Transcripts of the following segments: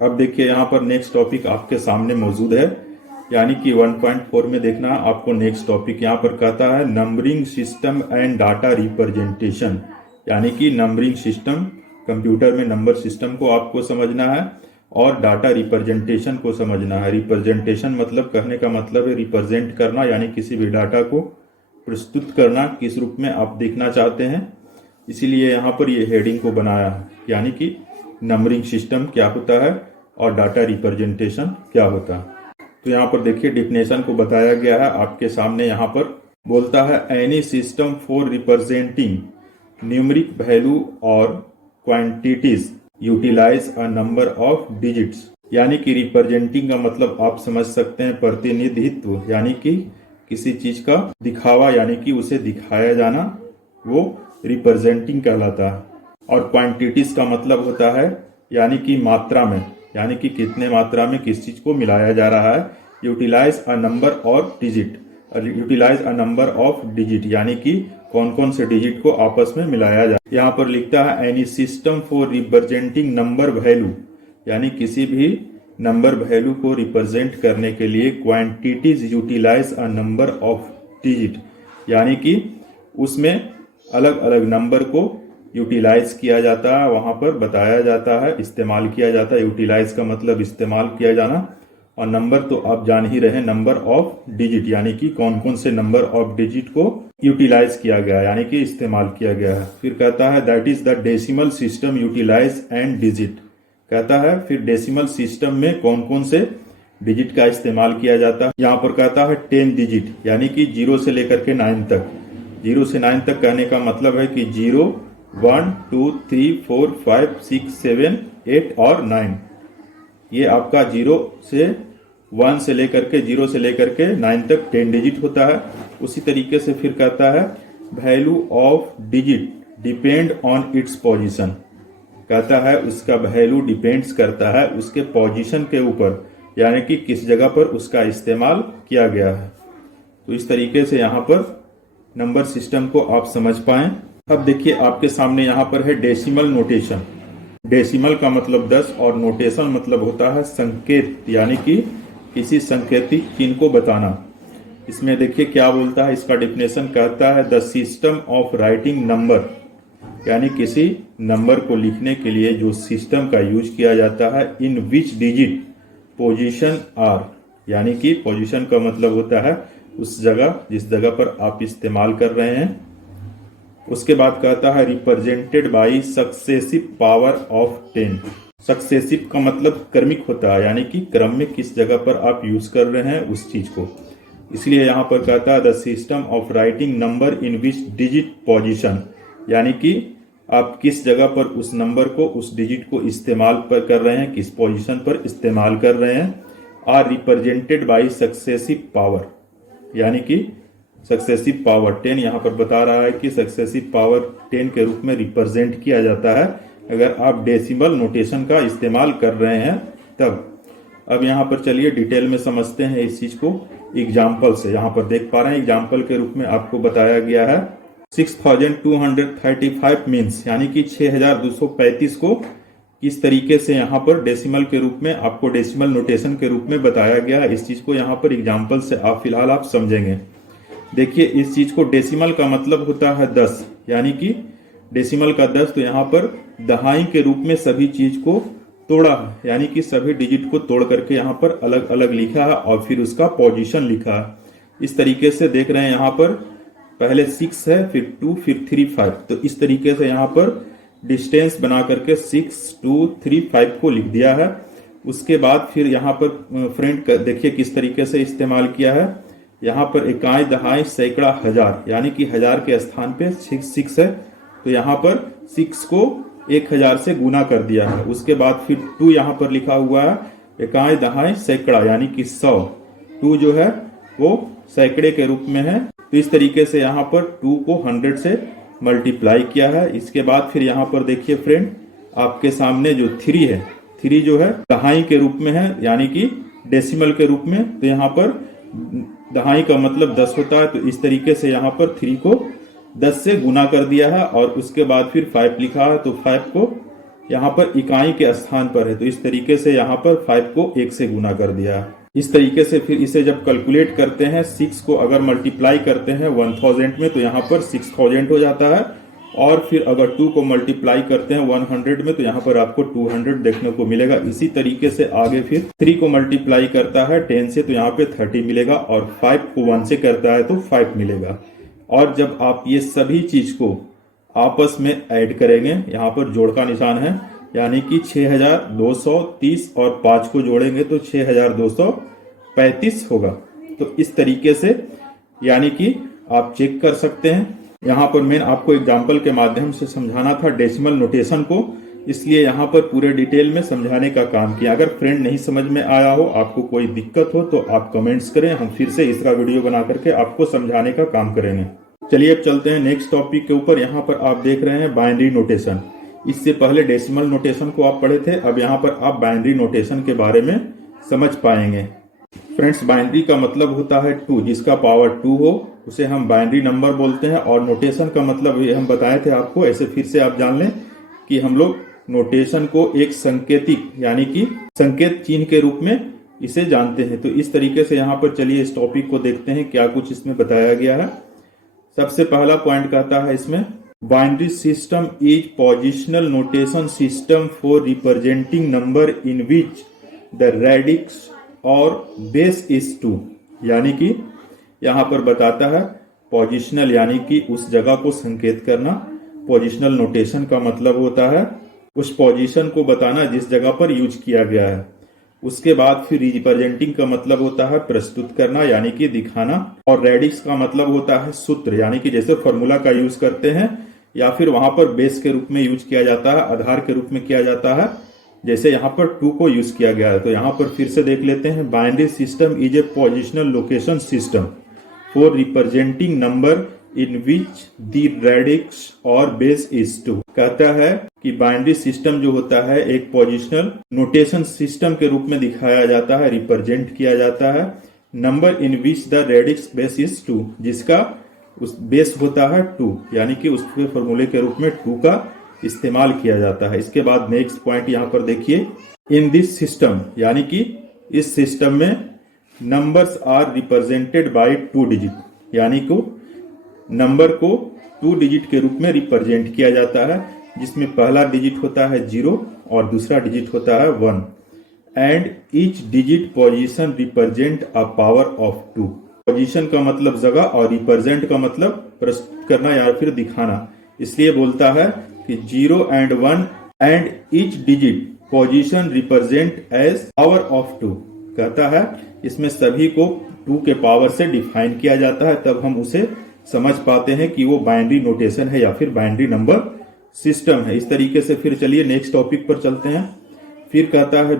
अब देखिए यहाँ पर नेक्स्ट टॉपिक आपके सामने मौजूद है, यानी कि 1.4 में देखना आपको नेक्स्ट टॉपिक यहाँ पर कहता है numbering system and data representation. यानी कि नंबरिंग सिस्टम, कंप्यूटर में नंबर सिस्टम को आपको समझना है और डाटा रिप्रेजेंटेशन को समझना है। रिप्रेजेंटेशन मतलब कहने का मतलब है रिप्रेजेंट करना, यानी किसी भी डाटा को प्रस्तुत करना, किस रूप में आप देखना चाहते हैं। इसीलिए यहाँ पर ये हेडिंग को बनाया है, यानी कि नंबरिंग सिस्टम क्या होता है और डाटा रिप्रेजेंटेशन क्या होता है। तो यहाँ पर देखिए डिफिनेशन को बताया गया है आपके सामने। यहाँ पर बोलता है any system for representing numeric value और quantities utilize a number of digits. यानी कि रिप्रेजेंटिंग का मतलब आप समझ सकते हैं प्रतिनिधित्व, यानी कि किसी चीज का दिखावा, यानी कि उसे दिखाया जाना, वो रिप्रेजेंटिंग कहलाता है। और क्वांटिटीज का मतलब होता है यानी कि मात्रा में, यानी कि कितने मात्रा में किस चीज को मिलाया जा रहा है। Utilize a number of digit, utilize a number of digit यानी कि कौन कौन से डिजिट को आपस में मिलाया जाए। यहाँ पर लिखता है any system for representing number value, यानी किसी भी नंबर वैल्यू को रिप्रेजेंट करने के लिए quantities utilize a number of digit, यानी कि उसमें अलग अलग नंबर को यूटिलाइज किया जाता है, वहां पर बताया जाता है, इस्तेमाल किया जाता है। यूटिलाइज का मतलब इस्तेमाल किया जाना, और नंबर तो आप जान ही रहे, नंबर ऑफ डिजिट यानी कि कौन कौन से नंबर ऑफ डिजिट को यूटिलाइज किया गया यानी कि इस्तेमाल किया गया है। फिर कहता है that is the decimal system utilize and digit. कहता है फिर डेसिमल सिस्टम में कौन कौन से डिजिट का इस्तेमाल किया जाता है। यहाँ पर कहता है 10 डिजिट, यानी कि 0 से लेकर के 9 तक। 0 से 9 तक कहने का मतलब है कि 0, 1, 2, 3, 4, 5, 6, 7, 8 और 9। ये आपका 0 से 1 से लेकर के 0 से लेकर के 9 तक 10 डिजिट होता है। उसी तरीके से फिर कहता है value of digit depend on its position. कहता है उसका वैल्यू डिपेंड्स करता है उसके पोजीशन के ऊपर, यानी कि किस जगह पर उसका इस्तेमाल किया गया है। तो इस तरीके से यहाँ पर नंबर सिस्टम को आप समझ पाएं। अब देखिए आपके सामने यहाँ पर है डेसिमल नोटेशन। डेसिमल का मतलब 10 और नोटेशन मतलब होता है संकेत, यानी कि किसी संकेतिक चिन्ह को बताना। इसमें देखिए क्या बोलता है, इसका डिफिनेशन कहता है the system of writing number, यानी किसी नंबर को लिखने के लिए जो सिस्टम का यूज किया जाता है इन विच डिजिट पोजीशन आर, यानी कि पोजीशन का मतलब होता है उस जगह जिस जगह पर आप इस्तेमाल कर रहे हैं। उसके बाद कहता है represented by successive power of 10। Successive का मतलब क्रमिक होता है, यानी कि क्रम में किस जगह पर आप यूज कर रहे हैं उस चीज को। इसलिए यहाँ पर कहता है the system of writing number in which digit position, यानी कि आप किस जगह पर उस नंबर को, उस डिजिट को इस्तेमाल पर कर रहे हैं, किस पोजीशन पर इस्तेमाल कर रहे हैं। Are represented by successive power, यानी कि सक्सेसिव पावर 10 यहाँ पर बता रहा है कि सक्सेसिव पावर 10 के रूप में रिप्रेजेंट किया जाता है अगर आप डेसिमल नोटेशन का इस्तेमाल कर रहे हैं तब। अब यहाँ पर चलिए डिटेल में समझते हैं इस चीज को एग्जाम्पल से। यहाँ पर देख पा रहे हैं एग्जाम्पल के रूप में आपको बताया गया है 6235 मीन्स, यानी कि 6235 को किस तरीके से यहाँ पर डेसिमल के रूप में, आपको डेसिमल नोटेशन के रूप में बताया गया है। इस चीज को यहाँ पर एग्जाम्पल से आप फिलहाल आप समझेंगे। देखिए इस चीज को डेसिमल का मतलब होता है 10, यानी कि डेसिमल का 10, तो यहाँ पर दहाई के रूप में सभी चीज को तोड़ा है, यानी कि सभी डिजिट को तोड़ करके यहाँ पर अलग अलग लिखा है और फिर उसका पोजीशन लिखा है। इस तरीके से देख रहे हैं यहाँ पर पहले 6 है, फिर 2, फिर 3, 5। तो इस तरीके से यहाँ पर डिस्टेंस बना करके 6, 2, 3, 5 को लिख दिया है। उसके बाद फिर यहाँ पर फ्रेंड देखिए किस तरीके से इस्तेमाल किया है। यहाँ पर इकाई, दहाई, सैकड़ा, हजार, यानी कि हजार के स्थान पे 6 है, तो यहाँ पर 6 को 1000 से गुना कर दिया है। उसके बाद फिर 2 यहाँ पर लिखा हुआ है, इकाई, दहाई, सैकड़ा, यानी कि 100। 2 जो है वो सैकड़े के रूप में है, तो इस तरीके से यहाँ पर 2 को 100 से मल्टीप्लाई किया है। इसके बाद फिर यहाँ पर देखिए फ्रेंड आपके सामने जो 3 है, 3 जो है दहाई के रूप में है, यानी कि डेसिमल के रूप में। तो यहाँ पर दहाई का मतलब 10 होता है, तो इस तरीके से यहाँ पर 3 को 10 से गुना कर दिया है और उसके बाद फिर 5 लिखा है, तो 5 को यहाँ पर इकाई के स्थान पर है, तो इस तरीके से यहाँ पर 5 को 1 से गुना कर दिया। इस तरीके से फिर इसे जब कैलकुलेट करते हैं, 6 को अगर मल्टीप्लाई करते हैं 1000 में तो यहाँ पर 6000 हो जाता है, और फिर अगर 2 को मल्टीप्लाई करते हैं 100 में तो यहाँ पर आपको 200 देखने को मिलेगा। इसी तरीके से आगे फिर 3 को मल्टीप्लाई करता है 10 से तो यहाँ पे 30 मिलेगा, और 5 को 1 से करता है तो 5 मिलेगा। और जब आप ये सभी चीज को आपस में ऐड करेंगे, यहाँ पर जोड़ का निशान है, यानी कि 6230 और 5 को जोड़ेंगे तो 6235 होगा। तो इस तरीके से यानी कि आप चेक कर सकते हैं। यहाँ पर मैं आपको एग्जाम्पल के माध्यम से समझाना था डेसिमल नोटेशन को, इसलिए यहाँ पर पूरे डिटेल में समझाने का काम किया। अगर फ्रेंड नहीं समझ में आया हो, आपको कोई दिक्कत हो तो आप कमेंट्स करें, हम फिर से इसका वीडियो बना करके आपको समझाने का काम करेंगे। चलिए अब चलते हैं नेक्स्ट टॉपिक के ऊपर। यहाँ पर आप देख रहे हैं बाइनरी नोटेशन। इससे पहले डेसिमल नोटेशन को आप पढ़े थे, अब यहाँ पर आप बाइनरी नोटेशन के बारे में समझ पाएंगे। फ्रेंड्स, बाइनरी का मतलब होता है 2, जिसका पावर 2 हो उसे हम बाइनरी नंबर बोलते हैं। और नोटेशन का मतलब ये हम बताए थे आपको, ऐसे फिर से आप जान लें कि हम लोग नोटेशन को एक संकेतिक यानी कि संकेत चिन्ह के रूप में इसे जानते हैं। तो इस तरीके से यहाँ पर चलिए इस टॉपिक को देखते हैं क्या कुछ इसमें बताया गया है। सबसे पहला पॉइंट कहता है इसमें, binary system is positional notation system for representing number in which the radix और बेस इज 2। यानी कि यहाँ पर बताता है पोजिशनल यानी कि उस जगह को संकेत करना। पोजिशनल नोटेशन का मतलब होता है उस पोजीशन को बताना जिस जगह पर यूज किया गया है। उसके बाद फिर रिप्रेजेंटिंग का मतलब होता है प्रस्तुत करना यानी कि दिखाना, और रेडिक्स का मतलब होता है सूत्र, यानी कि जैसे फॉर्मूला का यूज करते हैं या फिर वहां पर बेस के रूप में यूज किया जाता है, आधार के रूप में किया जाता है, जैसे यहाँ पर 2 को यूज किया गया है। तो यहाँ पर फिर से देख लेते हैं, binary system is a positional location system for representing number in which the radix और बेस इज 2। कहता है कि बाइनरी सिस्टम जो होता है एक पोजिशनल नोटेशन सिस्टम के रूप में दिखाया जाता है, रिप्रेजेंट किया जाता है number in which the radix base is 2, जिसका उस बेस होता है 2, यानी कि उसके फॉर्मूले के रूप में 2 का इस्तेमाल किया जाता है। इसके बाद नेक्स्ट पॉइंट यहाँ पर देखिए, इन दिस सिस्टम यानी कि इस सिस्टम में numbers are represented by 2 digit, यानी को नंबर को 2 डिजिट के रूप में रिप्रेजेंट किया जाता है, जिसमें पहला डिजिट होता है 0 और दूसरा डिजिट होता है 1, and each digit position represent a power of 2। Position का मतलब जगह और रिप्रेजेंट का मतलब प्रस्तुत करना या फिर दिखाना, इसलिए बोलता है कि 0 and 1 and each digit position represent as power of 2। कहता है इसमें सभी को 2 के पावर से डिफाइन किया जाता है, तब हम उसे समझ पाते हैं कि वो बाइनरी नोटेशन है या फिर बाइनरी नंबर सिस्टम है। इस तरीके से फिर चलिए नेक्स्ट टॉपिक पर चलते हैं। फिर कहता है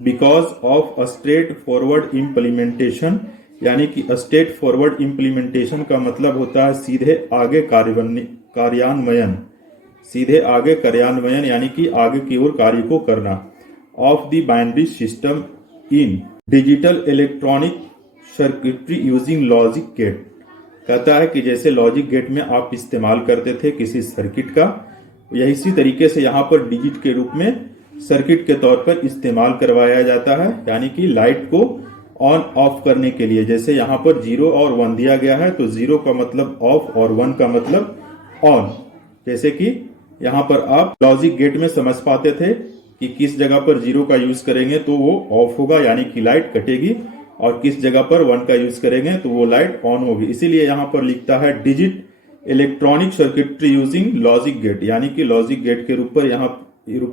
because of a straight forward implementation, यानी कि स्ट्रेट फॉरवर्ड इम्प्लीमेंटेशन का मतलब होता है सीधे आगे कार्यान्वयन, सीधे आगे कार्यान्वयन यानी कि आगे की ओर कार्य को करना, of the binary system in digital electronic circuitry using logic gate. कहता है कि जैसे लॉजिक गेट में आप इस्तेमाल करते थे किसी सर्किट का, यही इसी तरीके से यहाँ पर डिजिट के रूप में सर्किट के तौर पर इस्तेमाल करवाया जाता है, यानी कि लाइट को ऑन ऑफ करने के लिए। जैसे यहाँ पर 0 और 1 दिया गया है, तो 0 का मतलब ऑफ और 1 का मतलब ऑन। जैसे कि यहाँ पर आप लॉजिक गेट में समझ पाते थे कि किस जगह पर 0 का यूज करेंगे तो वो ऑफ होगा यानी कि लाइट कटेगी, और किस जगह पर 1 का यूज करेंगे तो वो लाइट ऑन होगी। इसीलिए यहाँ पर लिखता है digit electronic circuitry using logic gate, यानी कि लॉजिक गेट के रूप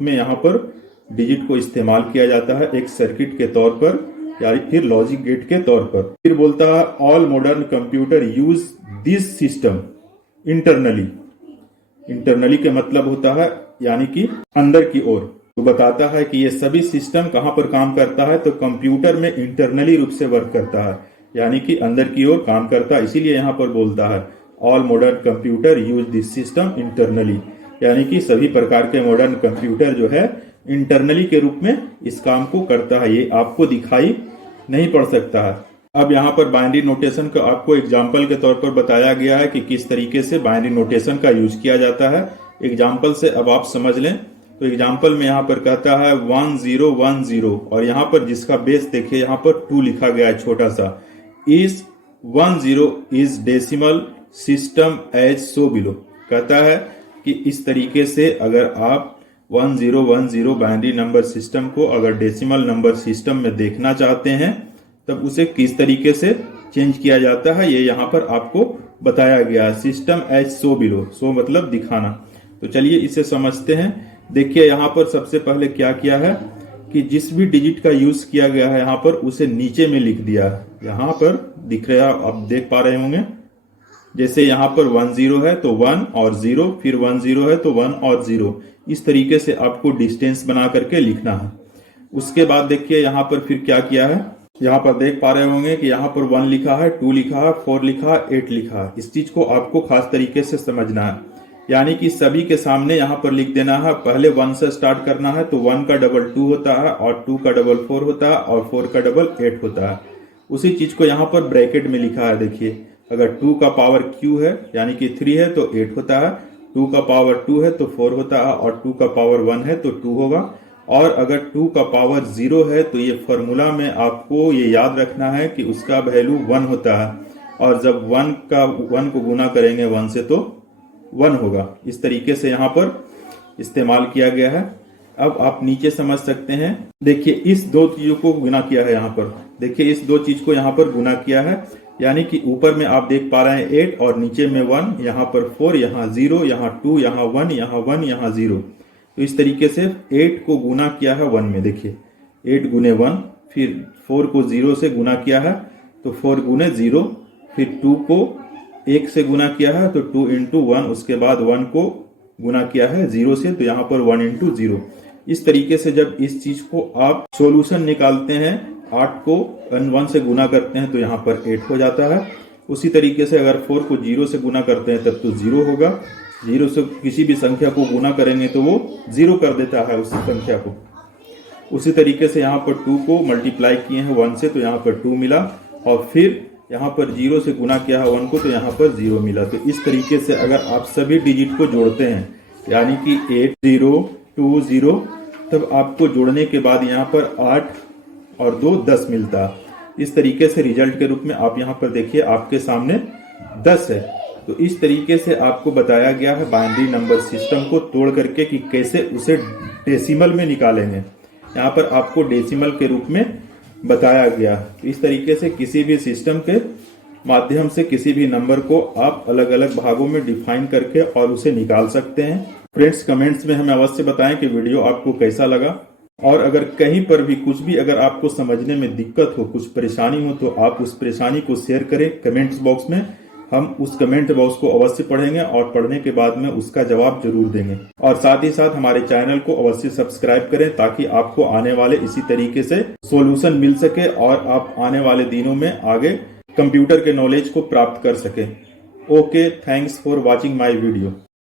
में यहाँ पर डिजिट को इस्तेमाल किया जाता है एक सर्किट के तौर पर या फिर लॉजिक गेट के तौर पर। फिर बोलता है all modern computer use this system internally. Internally के मतलब होता है यानी कि अंदर की ओर। तो बताता है कि ये सभी सिस्टम कहां पर काम करता है, तो कंप्यूटर में इंटरनली रूप से वर्क करता है, यानी कि अंदर की ओर काम करता है। इसीलिए यहाँ पर बोलता है all modern computer use this system internally, यानी कि सभी प्रकार के मॉडर्न कंप्यूटर जो है इंटरनली के रूप में इस काम को करता है। ये आपको दिखाई नहीं पड़ सकता है। अब यहाँ पर बाइनरी नोटेशन का आपको एग्जाम्पल के तौर पर बताया गया है कि किस तरीके से बाइनरी नोटेशन का यूज किया जाता है। एग्जाम्पल से अब आप समझ लें। तो एग्जाम्पल में यहाँ पर कहता है 1010 और यहाँ पर जिसका बेस देखिए यहाँ पर 2 लिखा गया है छोटा सा। इस 10 is decimal system as so below. कहता है कि इस तरीके से अगर आप 1010 बाइनरी नंबर सिस्टम को अगर डेसिमल नंबर सिस्टम में देखना चाहते हैं तब उसे किस तरीके से चेंज किया जाता है ये यहाँ पर आपको बताया गया है। सिस्टम एज सो बिलो, सो मतलब दिखाना। तो चलिए इसे समझते हैं। देखिए यहाँ पर सबसे पहले क्या किया है कि जिस भी डिजिट का यूज किया गया है यहाँ पर उसे नीचे में लिख दिया है। यहाँ पर दिख रहा है, आप देख पा रहे होंगे। जैसे यहाँ पर 10 है तो 1 और 0, फिर 10 है तो 1 और 0। इस तरीके से आपको डिस्टेंस बना करके लिखना है। उसके बाद देखिए यहाँ पर फिर क्या किया है, यहाँ पर देख पा रहे होंगे कि यहाँ पर 1 लिखा है, 2 लिखा है, 4 लिखा है, 8 लिखा है। इस चीज को आपको खास तरीके से समझना है, यानी कि सभी के सामने यहाँ पर लिख देना है। पहले 1 से स्टार्ट करना है तो 1 का डबल 2 होता है और 2 का डबल 4 होता है और 4 का डबल 8 होता है। उसी चीज को यहाँ पर ब्रैकेट में लिखा है। देखिए अगर 2 का पावर q है यानी कि 3 है तो 8 होता है, 2 का पावर 2 है तो 4 होता है और 2 का पावर 1 है तो 2 होगा। और अगर 2 का पावर 0 है तो ये फॉर्मूला में आपको ये याद रखना है कि उसका वैल्यू 1 होता है और जब 1 को गुना करेंगे 1 से तो 1 होगा। इस तरीके से यहाँ पर इस्तेमाल किया गया है। अब आप नीचे समझ सकते हैं। देखिए इस दो चीजों को गुना किया है यहाँ पर। देखिए इस दो चीज को यहाँ पर गुना किया है, यानी कि ऊपर में आप देख पा रहे हैं 8 और नीचे में 1, यहाँ पर 4, यहाँ 0, यहाँ 2, यहाँ 1, यहाँ 1, यहाँ 0। तो इस तरीके से 8 को गुना किया है 1 में। देखिए 8 गुने 1, फिर 4 को 0 से गुना किया है तो 4 गुने 0, फिर 2 को 1 से गुना किया है तो 2 इंटू 1, उसके बाद 1 को गुना किया है 0 से तो यहाँ पर 1 इंटू 0। इस तरीके से जब इस चीज को आप सॉल्यूशन निकालते हैं, 8 को 1 से गुना करते हैं तो यहाँ पर 8 हो जाता है। उसी तरीके से अगर 4 को 0 से गुना करते हैं तब तो 0 होगा। 0 से किसी भी संख्या को गुना करेंगे तो वो 0 कर देता है उस संख्या को। उसी तरीके से यहाँ पर 2 को मल्टीप्लाई किए हैं 1 से तो यहाँ पर 2 मिला और फिर यहाँ पर 0 से गुना किया है 1 को तो यहाँ पर 0 मिला। तो इस तरीके से अगर आप सभी डिजिट को जोड़ते हैं यानी कि 8 0 2 0 तब आपको जोड़ने के बाद यहाँ पर 8 और 2 10 मिलता है। इस तरीके से रिजल्ट के रूप में आप यहाँ पर देखिए आपके सामने 10 है। तो इस तरीके से आपको बताया गया है बाइनरी नंबर सिस्टम को तोड़ करके कि कैसे उसे डेसिमल में निकालेंगे। यहाँ पर आपको डेसिमल के रूप में बताया गया। इस तरीके से किसी भी सिस्टम के माध्यम से किसी भी नंबर को आप अलग अलग भागों में डिफाइन करके और उसे निकाल सकते हैं। फ्रेंड्स कमेंट्स में हमें अवश्य बताएं कि वीडियो आपको कैसा लगा और अगर कहीं पर भी कुछ भी अगर आपको समझने में दिक्कत हो, कुछ परेशानी हो तो आप उस परेशानी को शेयर करें कमेंट्स बॉक्स में। हम उस कमेंट बॉक्स को अवश्य पढ़ेंगे और पढ़ने के बाद में उसका जवाब जरूर देंगे। और साथ ही साथ हमारे चैनल को अवश्य सब्सक्राइब करें ताकि आपको आने वाले इसी तरीके से सॉल्यूशन मिल सके और आप आने वाले दिनों में आगे कंप्यूटर के नॉलेज को प्राप्त कर सके। Okay, thanks for watching my video.